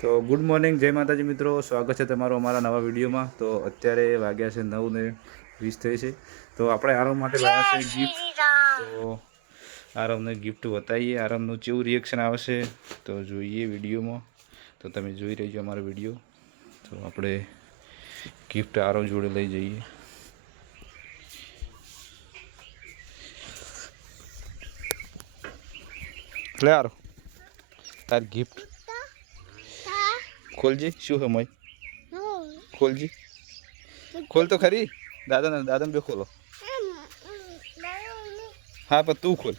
તો good morning, જય માતાજી મિત્રો, સ્વાગત છે તમારું અમારા નવા વિડીયોમાં। તો અત્યારે વાગ્યા છે 9:20 થઈ છે। તો આપણે આરવ માટે લાવ્યા છે ગિફ્ટ। તો આરવને ગિફ્ટ બતાવીએ, આરવનું કેવું રિએક્શન આવશે તો જોઈએ વિડીયોમાં। તો તમે જોઈ રહેજો અમારો વિડીયો। તો આપણે ગિફ્ટ આરવ જોડે લઈ જઈએ। લે આરવ, તાર ગિફ્ટ खोलजी शू है मोई खोलजी खोल तो खरी दादा ने भी खोलो। हाँ पर तू खोल,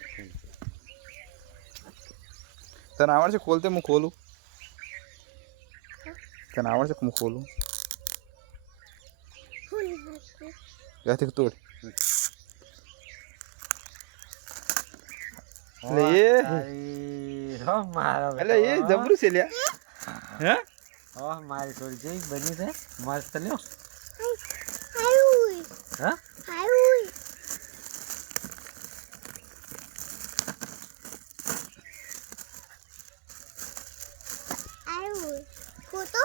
तन आवड़ से खोलते मैं खोलू, तन आवड़ से मैं खोलू जाते तोड़ ले ये अरे ये जबरू से लिया हैं। ओह मारी थोड़ी सी बनी थे मस्त ल्यो। हाँ फोटो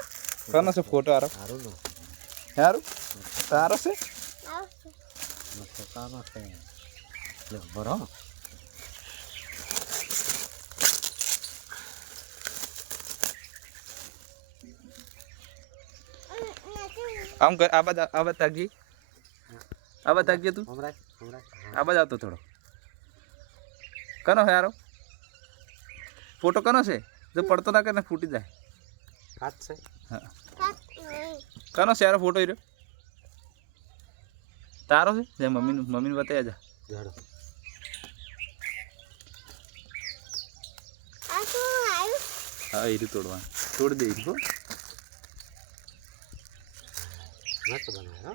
कौन से फोटो आरो नो यार तारो से मस्त कानो से ले बरो आम कर आबाद ताकजी तू हमरा आबाद आओ तो थोड़ो कनो है यारो फोटो कनो से जो पड़तो ना करने फूटी जाए हाथ से हाँ कनो से यारो फोटो ही तारो से जे मम्मी ने बताया जा झाड़ो हाँ ये तोड़वा तोड़ दे इसको मस्त बनाया।